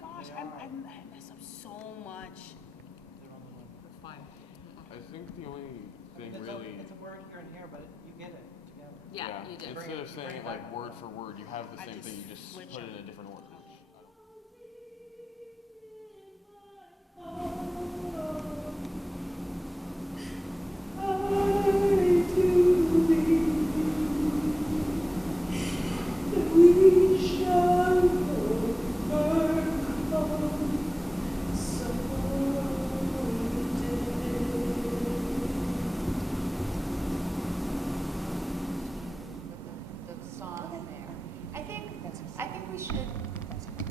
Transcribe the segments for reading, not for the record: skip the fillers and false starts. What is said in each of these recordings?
gosh, I mess up so much. It's fine. I think the only thing really. It's a word here and here, but you get it together. Yeah, you did. Instead of saying it like word for word, you have the same thing. You just switch put it them. in a different order. The song there. I think we should,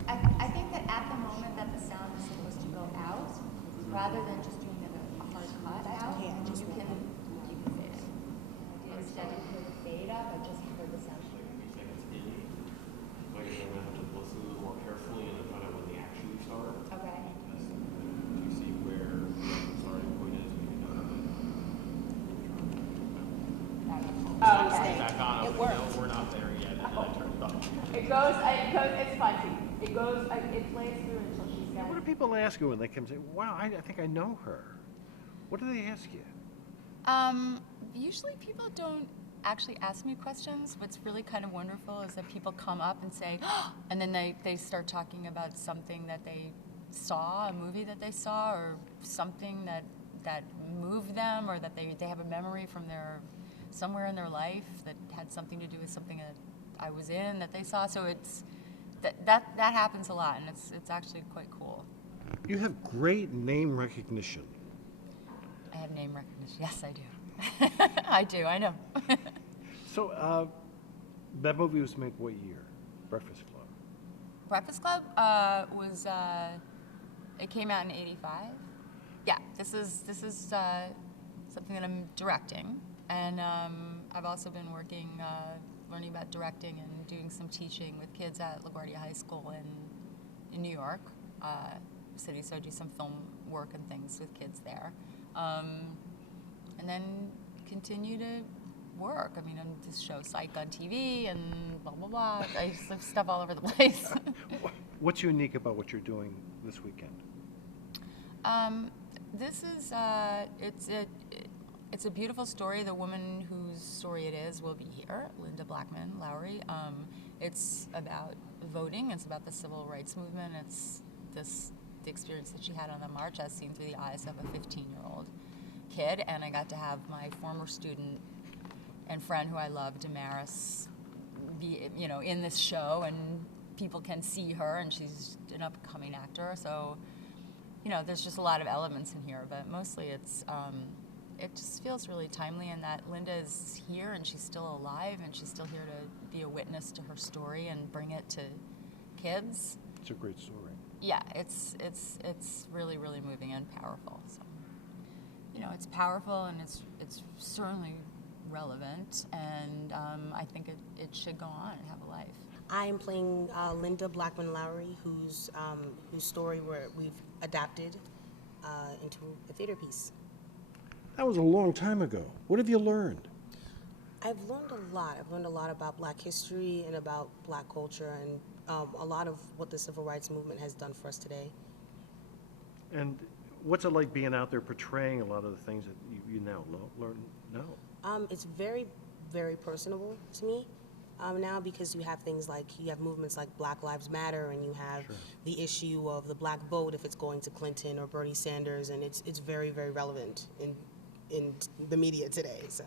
I think that at the moment that the sound is supposed to go out, rather than just doing a hard cut out, you can fade it. Instead of putting the fade up, I just heard the sound. Like it's in, like I'm gonna have to listen a little more carefully and then find out when they actually start. Okay. Because if you see where the starting point is, we can know Okay. back on. It worked. No, we're not there yet, and then I turn it off. It goes, it's fuzzy. It goes, it plays through until she says. What do people ask you when they come and say, wow, I think I know her? What do they ask you? Usually people don't actually ask me questions. What's really kind of wonderful is that people come up and say, and then they start talking about something that they saw, a movie that they saw, or something that moved them, or that they have a memory from somewhere in their life that had something to do with something that I was in that they saw. So it's that happens a lot, and it's actually quite cool. You have great name recognition. I have name recognition. Yes, I do. I do. I know. So, that movie was made what year? Breakfast Club. Breakfast Club was it came out in '85. Yeah, this is something that I'm directing, and I've also been working, learning about directing and doing some teaching with kids at LaGuardia High School in New York City. So I do some film work and things with kids there, and then continue to work. I mean, on this show Psych on TV and blah blah blah. I just have stuff all over the place. What's unique about what you're doing this weekend? This is it's a beautiful story. The woman whose story it is will be here, Linda Blackman Lowry. It's about voting. It's about the civil rights movement. It's the experience that she had on the march as seen through the eyes of a 15-year-old kid. And I got to have my former student and friend who I love, Damaris, be in this show, and people can see her, and she's an upcoming actor. So, there's just a lot of elements in here, but mostly it just feels really timely, and that Linda is here and she's still alive and she's still here to be a witness to her story and bring it to kids. It's a great story. Yeah, it's really, really moving and powerful. So, it's powerful, and it's certainly relevant, and I think it should go on and have a life. I am playing Linda Blackman Lowry, whose story we've adapted into a theater piece. That was a long time ago. What have you learned? I've learned a lot. I've learned a lot about Black history and about Black culture, and a lot of what the civil rights movement has done for us today. And what's it like being out there portraying a lot of the things that you now learn? No. It's very, very personable to me now, because you have things like, you have movements like Black Lives Matter, and you have the issue of the black vote if it's going to Clinton or Bernie Sanders, and it's very, very relevant in the media today. So.